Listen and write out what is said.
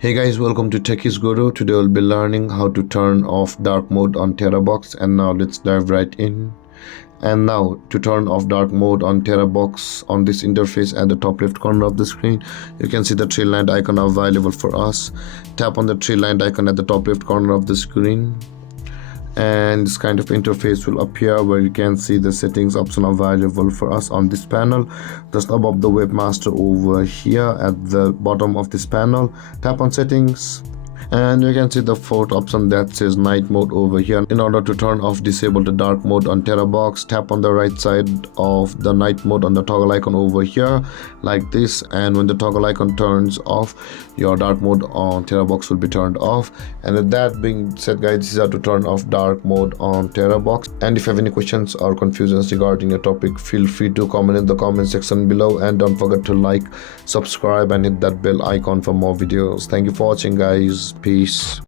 Hey guys, welcome to Techies Guru. Today we'll be learning how to turn off dark mode on Terabox, and now let's dive right in. And now to turn off dark mode on Terabox, on this interface at the top left corner of the screen, you can see the three lined icon available for us. Tap on the three lined icon at the top left corner of the screen, and this kind of interface will appear where you can see the settings option available for us on this panel. Just above the webmaster over here at the bottom of this panel, tap on settings, and you can see the fourth option that says night mode over here. In order to turn off disable the dark mode on Terabox, tap on the right side of the night mode on the toggle icon over here like this, and when the toggle icon turns off, your dark mode on Terabox will be turned off. And with that being said guys, this is how to turn off dark mode on Terabox. And if you have any questions or confusions regarding your topic, feel free to comment in the comment section below, and don't forget to like, subscribe and hit that bell icon for more videos. Thank you for watching guys. Peace.